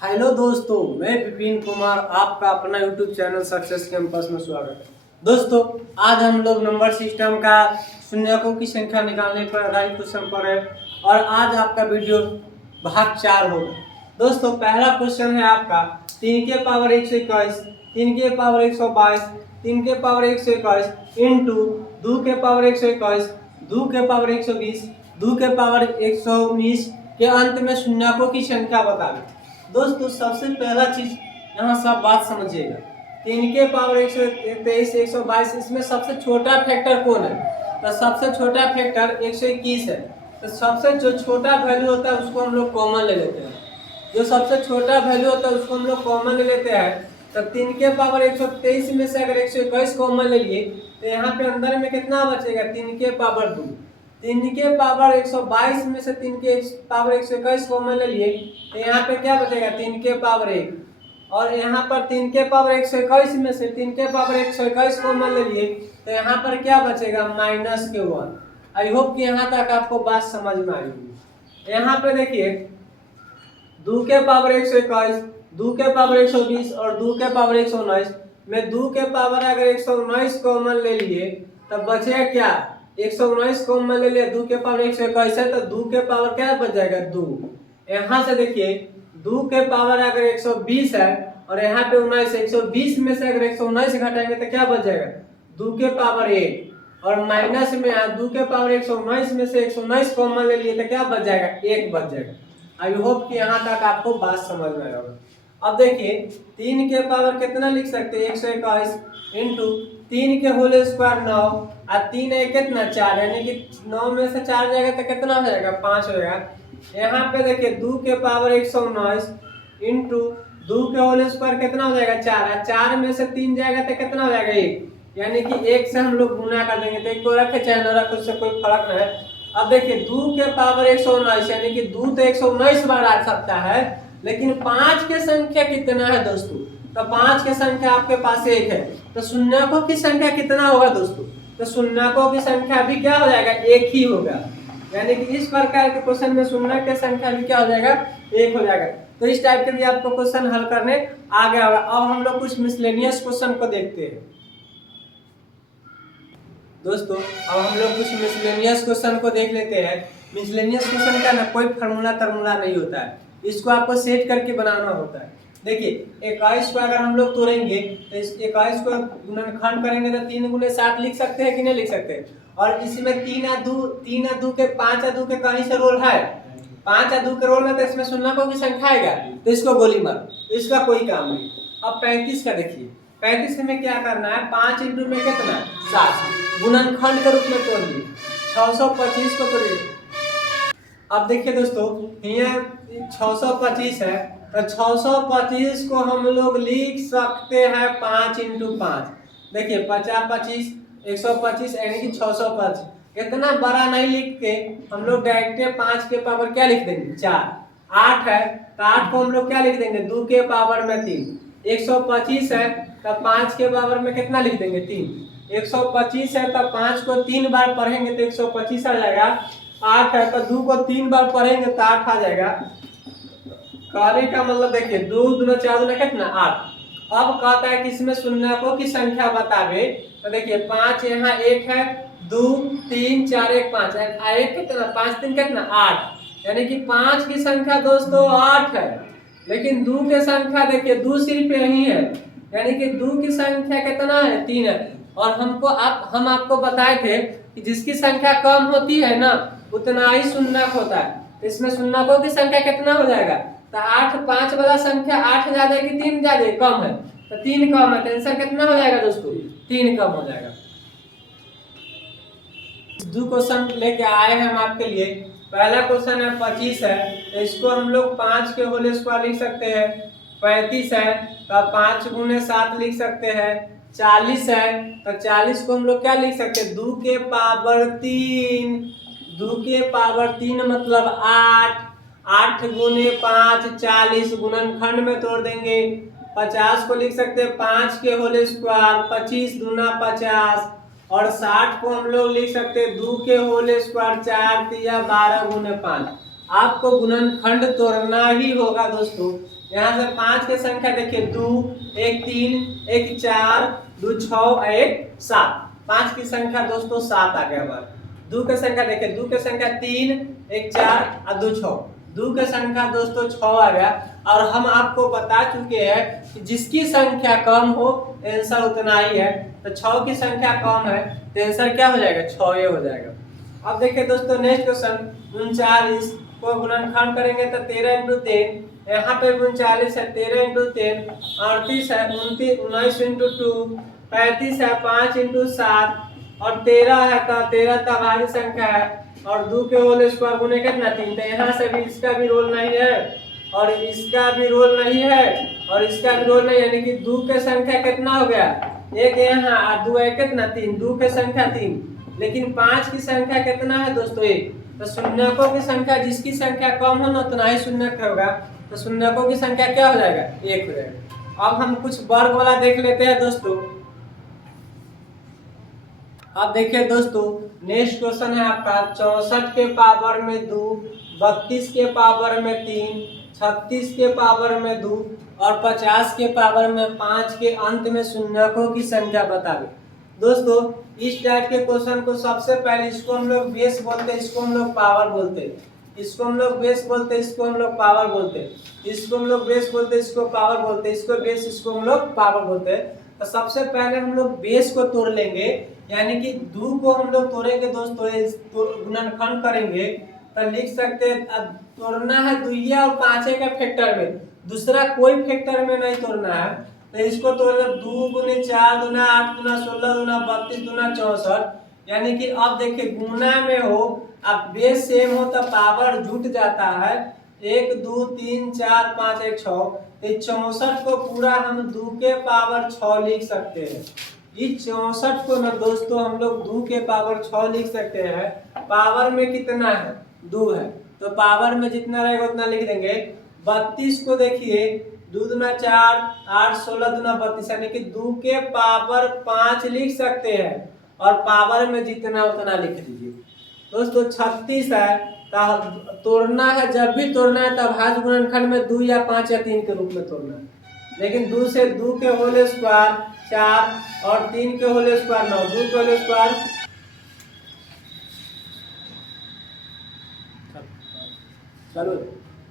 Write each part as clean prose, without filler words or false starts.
Hello दोस्तों, मैं विपिन कुमार, आपका अपना यूट्यूब चैनल सक्सेस कैंपस में स्वागत है। दोस्तों, आज हम लोग नंबर सिस्टम का शून्यकों की संख्या निकालने पर आधारित क्वेश्चन पर है और आज आपका वीडियो भाग 4 होगा। दोस्तों, पहला क्वेश्चन है आपका 3 के पावर 121, 3 के पावर 122, 3 के पावर 121 इंटू 2 के पावर 121, 2 के पावर 120, 2 के पावर 119 के अंत में शून्यकों की संख्या बताएं। दोस्तों, सबसे पहला चीज यहाँ सब बात समझिएगा। 3 के पावर 123, 122, इसमें सबसे छोटा फैक्टर कौन है? तो सबसे छोटा फैक्टर 121 है। तो सबसे जो छोटा वैल्यू होता है उसको हम लोग कॉमन ले लेते हैं। जो सबसे छोटा वैल्यू होता है उसको हम लोग कॉमन ले लेते हैं। तो 3 के पावर 123 में से अगर 121 कॉमन ले लिए तो यहाँ पे अंदर में कितना बचेगा? 3 के पावर 2। 3 के पावर 122 में से 3 के पावर 121 कॉमन ले लिए तो यहाँ पे क्या बचेगा? 3 के पावर 1। और यहाँ पर 3 के पावर 121 में से 3 के पावर 121 कॉमन ले लिए तो यहाँ पर क्या बचेगा? माइनस के 1। आई होप कि यहाँ तक आपको बात समझ में आई होगी। यहाँ पे देखिए 2 के पावर 121, 2 के पावर 120 और 2 के पावर 119 में 2 के पावर अगर 119 कॉमन ले लिए तब बचेगा क्या? 119 कॉमन ले लिया, 2 के पावर 121 है तो 2 के पावर क्या बच जाएगा? 2। यहाँ से देखिए 2 के पावर अगर 120 है और यहाँ पे 19 है, 120 में से अगर 119 घटाएंगे तो क्या बच जाएगा? 2 के पावर 1। और माइनस में 2 के पावर 119 में से 119 कॉमन ले लिए तो क्या बच जाएगा? 1 बच जाएगा। आई होप कि यहाँ तक आपको बात समझ में आया होगा। अब देखिए 3 के पावर कितना लिख सकते हैं? 121 इंटू 3 के होल स्क्वायर 9 और 3 है कितना? 4, यानी कि 9 में से 4 जाएगा तो कितना हो जाएगा? 5 हो जाएगा। यहाँ पे देखिए 2 के पावर 119 इंटू 2 के होल स्क्वायर कितना हो जाएगा? 4, 4 में से 3 जाएगा तो कितना हो जाएगा? 1, यानी कि 1 से हम लोग गुना कर देंगे तो 1 को रखे चाहे न रखे उससे कोई फर्क नहीं है। अब देखिए 2 के पावर 119 यानी कि 2 तो 119 बार आ सकता है, लेकिन 5 के संख्या कितना है दोस्तों? तो 5 की संख्या आपके पास 1 है, तो शून्यकों की संख्या कितना होगा दोस्तों? तो शून्यकों की संख्या भी क्या हो जाएगा? 1 ही होगा। यानी कि इस प्रकार के क्वेश्चन में शून्य की संख्या भी क्या हो जाएगा? 1 हो जाएगा। तो इस टाइप के भी आपको क्वेश्चन हल करने आ गया होगा। अब हम लोग कुछ मिसलेनियस क्वेश्चन को देखते हैं। दोस्तों, अब हम लोग कुछ मिसलेनियस क्वेश्चन को देख लेते हैं। मिसलेनियस क्वेश्चन का ना कोई फार्मूला नहीं होता है, इसको आपको सेट करके बनाना होता है। देखिए 21 को अगर हम लोग तोड़ेंगे तो इस 21 को गुणनखंड करेंगे तो 3 गुने 7 लिख सकते हैं कि नहीं लिख सकते? और इसमें 3 और 2 के 5 और 2 के कहीं से रोल है? 5 और 2 के रोल में तो इसमें शून्यकों की संख्या आएगा, तो इसको गोली मारो, तो इसका कोई काम नहीं। अब 35 का देखिए, 35 में क्या करना है? 5 इंटू में कितना? 7, गुणनखंड के रूप में तोड़ दिए। 625 को तोड़िए। अब देखिए दोस्तों, यहाँ 625 है तो 625 को हम लोग लिख सकते हैं 5 इंटू 5। देखिए 50, 25, 125 यानी कि 625। इतना बड़ा नहीं लिख के हम लोग डायरेक्ट 5 के पावर क्या लिख देंगे? 4। 8 है तो 8 को हम लोग क्या लिख देंगे? 2 के पावर में 3। 125 है तो 5 के पावर में कितना लिख देंगे? 3। 125 है तो 5 को 3 बार पढ़ेंगे तो 125 आ जाएगा। 8 है तो 2 को 3 बार पढ़ेंगे तो 8 आ जाएगा। कहने का मतलब देखिए 2 दूना 4 दूना कितना? 8। अब कहता है कि इसमें शून्यकों की संख्या बतावे, तो देखिए 5 यहाँ 1 है, 2 3 4 1 5 1 कितना? 5 3 कितना? 8, यानी कि 5 की संख्या दोस्तों 8 है। लेकिन 2 की संख्या देखिए 2 सिर्फ यही है, यानी कि 2 की संख्या कितना है? 3 है। और हम आपको बताए थे कि जिसकी संख्या कम होती है ना उतना ही शून्यक होता है। तो इसमें शून्यकों की संख्या कितना हो जाएगा? तो 8, 5 वाला संख्या 8 ज्यादा है कि 3 ज्यादा है? कम है, तो 3 कम है, तो आंसर कितना हो जाएगा दोस्तों? 3 कम हो जाएगा। 2 क्वेश्चन लेके आए हैं हम आपके लिए। पहला क्वेश्चन है 25 है तो इसको हम लोग 5 के होल स्क्वायर लिख सकते हैं। 35 है तो 5 गुने 7 लिख सकते हैं। 40 है तो 40 को हम लोग क्या लिख सकते हैं? 2 के पावर 3। 2 के पावर 3 मतलब 8। 8 गुने 5 40, गुणनखंड में तोड़ देंगे। 50 को लिख सकते हैं 5 के होल स्क्वायर, 25 दूना 50। और 60 को हम लोग लिख सकते हैं 2 के होल स्क्वायर, 4 तिया 12 गुने 5। आपको गुणनखंड तोड़ना ही होगा दोस्तों। यहाँ से 5 की संख्या देखिए 2, 1 3, 1 4, 2 6, 1 7। 5 की संख्या दोस्तों 7 आ गया हमारा। 2 की संख्या देखिए 2 की संख्या 3, 1 4 और 2 6। 2 की संख्या दोस्तों 6 आ गया। और हम आपको बता चुके हैं कि जिसकी संख्या कम हो आंसर उतना ही है। तो 6 की संख्या कम है तो आंसर क्या हो जाएगा, 6 ही हो जाएगा। अब देखिए दोस्तों नेक्स्ट क्वेश्चन 39 को गुणनखंड करेंगे तो 13 × 3, यहाँ पे 39 है 13 × 3, 38 है 19 × 2, 35 है 5 × 7 और 13 है तो 13 तो भारी संख्या है और 2 के होल स्क्वायर गुने कितना 3। तो यहाँ से भी इसका भी रोल नहीं है और इसका भी रोल नहीं है और इसका भी रोल नहीं, यानी कि 2 के संख्या कितना हो गया, एक यहाँ और 2 है कितना 3, 2 के संख्या 3। लेकिन 5 की संख्या कितना है दोस्तों 1। तो शून्यकों की संख्या जिसकी संख्या कम हो ना उतना ही शून्यक होगा। तो शून्यकों की संख्या क्या हो जाएगा, 1 हो जाएगा। अब हम कुछ वर्ग वाला देख लेते हैं दोस्तों। अब देखिए दोस्तों नेक्स्ट क्वेश्चन है आपका 64 के पावर में 2, 32 के पावर में 3, 36 के पावर में 2 और 50 के पावर में 5 के अंत में शून्यकों की संख्या बतावे। दोस्तों इस टाइप के क्वेश्चन को सबसे पहले इसको हम लोग बेस बोलते हैं, इसको हम लोग पावर बोलते हैं, इसको हम लोग बेस बोलते हैं, इसको हम लोग पावर बोलते हैं, इसको हम लोग बेस बोलते हैं, इसको पावर बोलते हैं, इसको बेस, इसको हम लोग पावर बोलते हैं। तो सबसे पहले हम लोग बेस को तोड़ लेंगे, यानी कि 2 को हम लोग तोड़ेंगे दोस्तों, गुणनखंड करेंगे तो लिख सकते हैं तोड़ना है 2 और 5 के फैक्टर में, दूसरा कोई फैक्टर में नहीं तोड़ना है। तो इसको तोड़ना 2 × 4 × 8 × 16 × 32 × 64, यानी कि अब देखिए गुना में हो अब बेस सेम हो तो पावर जुट जाता है, 1 2 3 4 5 1 6। 64 को पूरा हम 2 के पावर 6 लिख सकते हैं। इस 64 को ना दोस्तों हम लोग 2 के पावर 6 लिख सकते हैं। पावर में कितना है, 2 है, तो पावर में जितना रहेगा उतना लिख देंगे। 32 को देखिए 2 दूना 4, 8 16 दूना 32, यानी कि 2 के पावर 5 लिख सकते हैं और पावर में जितना उतना लिख दीजिए। दोस्तों 36 है तो तोड़ना है, जब भी तोड़ना है तब भाज्य गुणनखंड में 2 या 5 या 3 के रूप में तोड़ना है। लेकिन 2 से 2 के होल स्क्वायर 4 और 3 के होल स्क्वायर 9, 2 के होल स्क्वायर चलो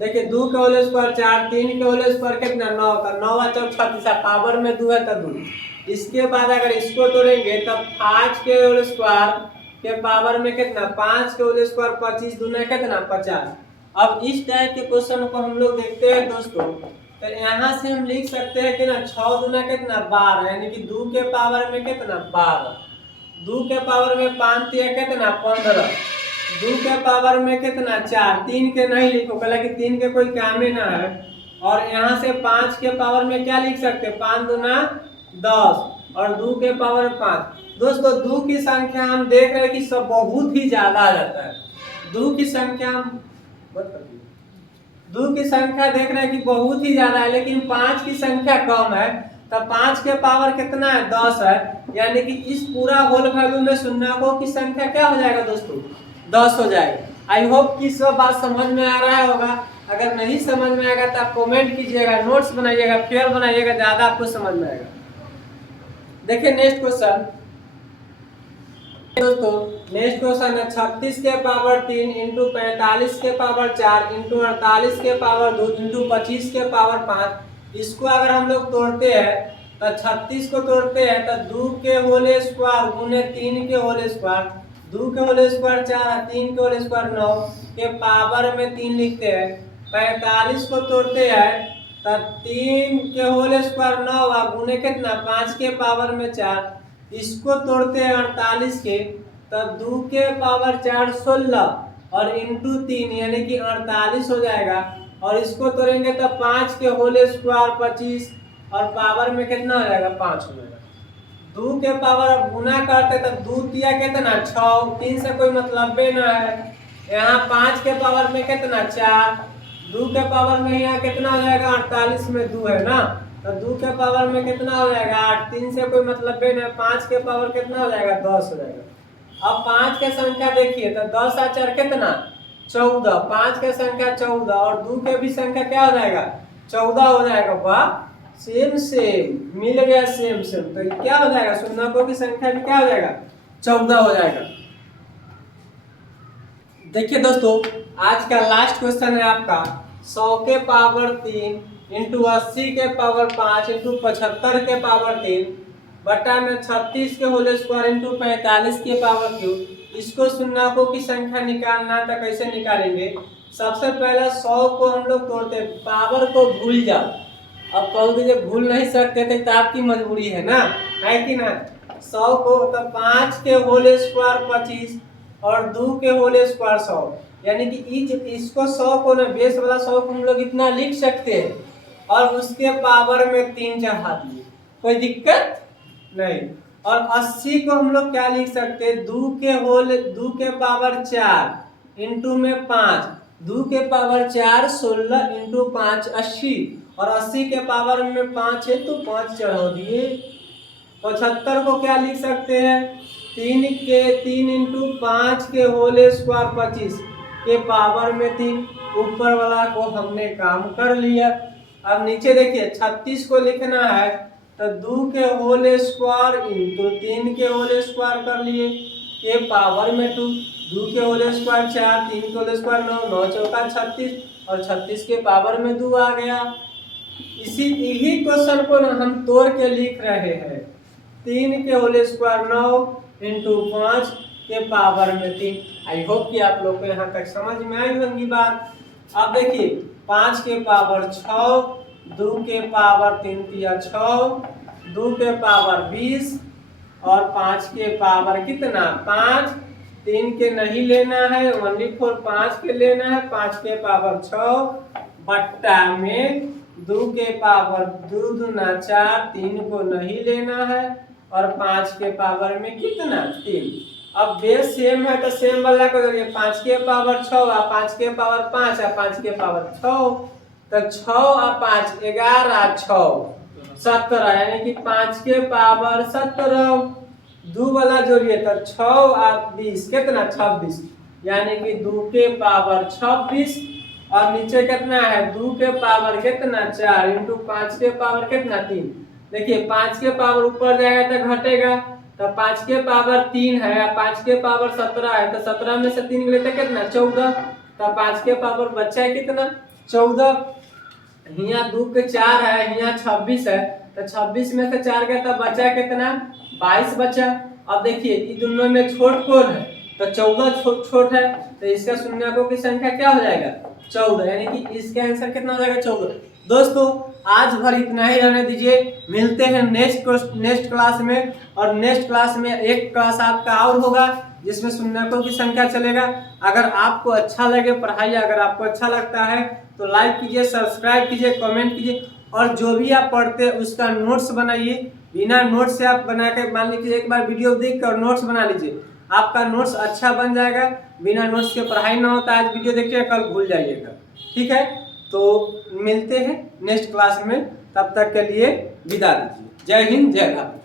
देखिए 2 के होल स्क्वायर 4, 3 के होल स्क्वायर कितना 9 का, 9 और 36 पावर में 2 है तो 2। इसके बाद अगर इसको तोड़ेंगे तब 5 के होल स्क्वायर के पावर में कितना, 5 के होल स्क्वायर 25 दूना कितना 50। अब इस टाइप के क्वेश्चन को हम लोग देखते हैं दोस्तों, तो यहाँ से हम लिख सकते हैं कि ना 6 दूना कितना 12, यानी कि 2 के पावर में कितना 12, 2 के पावर में 5 दिया कितना 15, 2 के पावर में कितना 4, 3 के नहीं लिखो कल कि 3 के कोई काम ही ना है। और यहाँ से 5 के पावर में क्या लिख सकते हैं, 5 दूना 10 और 2 के पावर 5। दोस्तों 2 की संख्या हम देख रहे हैं कि सब बहुत ही ज्यादा आ जाता है। 2 की संख्या हम 2 की संख्या देख रहे हैं कि बहुत ही ज्यादा है, लेकिन 5 की संख्या कम है। तो 5 के पावर कितना है 10 है, यानी कि इस पूरा होल वैल्यू में शून्यकों की संख्या क्या हो जाएगा दोस्तों 10 हो जाएगा। आई होप कि सब बात समझ में आ रहा होगा। अगर नहीं समझ में आएगा तो आप कमेंट कीजिएगा, नोट्स बनाइएगा, फेयर बनाइएगा, ज्यादा आपको समझ में आएगा। देखिए नेक्स्ट क्वेश्चन दोस्तों, नेक्स्ट क्वेश्चन है 36 के पावर 3 इंटू 45 के पावर 4 इंटू 48 के पावर 2 इंटू 25 के पावर 5। इसको अगर हम लोग तोड़ते हैं तो 36 को तोड़ते हैं तो 2 के होल स्क्वायर गुने 3 के होल स्क्वायर, 2 के होल स्क्वायर 4, 3 के होल स्क्वायर 9 के पावर में 3 लिखते हैं। 45 को तोड़ते हैं तो 3 के होल स्क्वायर 9 गुने कितना 5 के पावर में 4। इसको तोड़ते हैं 48 के तो 2 के पावर 4 16 और इंटू 3 यानी कि 48 हो जाएगा। और इसको तोड़ेंगे तो 5 के होल स्क्वायर 25 और पावर में कितना हो जाएगा 5 हो जाएगा। 2 के पावर गुना करते तो 2 दिया कितना 6, 3 से कोई मतलब भी ना है। यहाँ 5 के पावर में कितना 4, 2 के पावर में यहाँ कितना हो जाएगा 48 में 2 है ना, तो 2 के पावर में कितना हो जाएगा 8, 3 से कोई मतलब भी नहीं। 5 के पावर कितना हो जाएगा 10 हो जाएगा। अब 5 के संख्या देखिए तो 10 और 4 कितना 14, 5 का संख्या 14 और 2 के भी संख्या क्या हो जाएगा 14 हो जाएगा। वाह, सेम सेम मिल गया, सेम सेम। तो क्या हो जाएगा, शून्यकों की संख्या भी क्या हो जाएगा 14 हो जाएगा। देखिए दोस्तों, आज का लास्ट क्वेश्चन है आपका 100 के पावर 3 इंटू 80 के पावर 5 इंटू 75 के पावर 3 बटा में 36 के होल स्क्वायर इंटू 45 के पावर क्यूब। इसको शून्यकों की संख्या निकालना है, तो कैसे निकालेंगे। सबसे पहले 100 को हम लोग तोड़ते, पावर को भूल जाओ। अब कहोगे जब भूल नहीं सकते थे तो आपकी मजबूरी है ना, है कि ना। 100 को तो 5 के होल स्क्वायर 25 और 2 के होल स्क्वायर 100, यानी कि इसको 100 को ना बेस वाला 100 को हम लोग इतना लिख सकते हैं और उसके पावर में 3 चढ़ा दिए, कोई दिक्कत नहीं। और 80 को हम लोग क्या लिख सकते हैं, 2 के पावर 4 इंटू में 5, 2 के पावर 4 16 इंटू 5 80 और 80 के पावर में 5 है तो 5 चढ़ा दिए। 75 को क्या लिख सकते हैं, 3 इंटू 5 के होल स्क्वायर 25 के पावर में 3, ऊपर वाला को हमने काम कर लिया। अब नीचे देखिए 36 को लिखना है तो 2 के होल स्क्वायर इंटू 3 के होल स्क्वायर कर लिए के पावर में 2, 2 के होल स्क्वायर 4, 3 के होल स्क्वायर 9, 9 चौका 36 और 36 के पावर में 2 आ गया। यही क्वेश्चन को ना हम तोड़ के लिख रहे हैं, 3 के होल स्क्वायर 9 इंटू 5 के पावर में 3। आई होप कि आप लोग को यहाँ तक समझ में आई होगी बात। अब देखिए 5 के पावर 6, 2 के पावर 3 तिया 6, 2 के पावर 20 और 5 के पावर कितना 5, 3 के नहीं लेना है, ओनली फॉर 5 के लेना है। 5 के पावर 6 बट्टा में 2 के पावर 2 दूना 4, 3 को नहीं लेना है और 5 के पावर में कितना 3। अब बेस सेम है तो सेम वाला को देखिए, 5 के पावर 6 और 5 के पावर 5 और 5 के पावर 6, तो 6 और 5 11 6 17, यानी कि 5 के पावर 17। 2 वाला जोड़िए तो 6 और 20 कितना 26, यानी कि 2 के पावर 26 और नीचे कितना है 2 के पावर कितना 4 इंटू 5 के पावर कितना 3। देखिए 5 के पावर ऊपर जाएगा तो घटेगा, तो 5 के पावर 3 है, 5 के पावर 17 है, तो 17 में से 3 लेते कितना 14, तो 5 के पावर बचा है कितना 14। यहाँ 2 के 4 है, यहाँ 26 है, तो 26 में से 4 गया तो बचा कितना 22 बचा। अब देखिए ये दोनों में छोट कौन है, तो 14 छोट है, तो इसका शून्यकों की संख्या क्या हो जाएगा 14, यानी कि इसका आंसर कितना हो जाएगा 14। दोस्तों आज भर इतना ही रहने दीजिए, मिलते हैं नेक्स्ट क्लास में। और नेक्स्ट क्लास में एक क्लास आपका और होगा जिसमें शून्यकों की संख्या चलेगा। अगर आपको अच्छा लगे पढ़ाई, अगर आपको अच्छा लगता है तो लाइक कीजिए, सब्सक्राइब कीजिए, कमेंट कीजिए और जो भी आप पढ़ते हैं उसका नोट्स बनाइए। बिना नोट्स से आप बना के मान लीजिए एक बार वीडियो देख कर नोट्स बना लीजिए, आपका नोट्स अच्छा बन जाएगा। बिना नोट्स के पढ़ाई ना होता, आज वीडियो देखिए कल भूल जाइएगा, ठीक है। तो मिलते हैं नेक्स्ट क्लास में, तब तक के लिए विदा दीजिए। जय हिंद, जय भारत।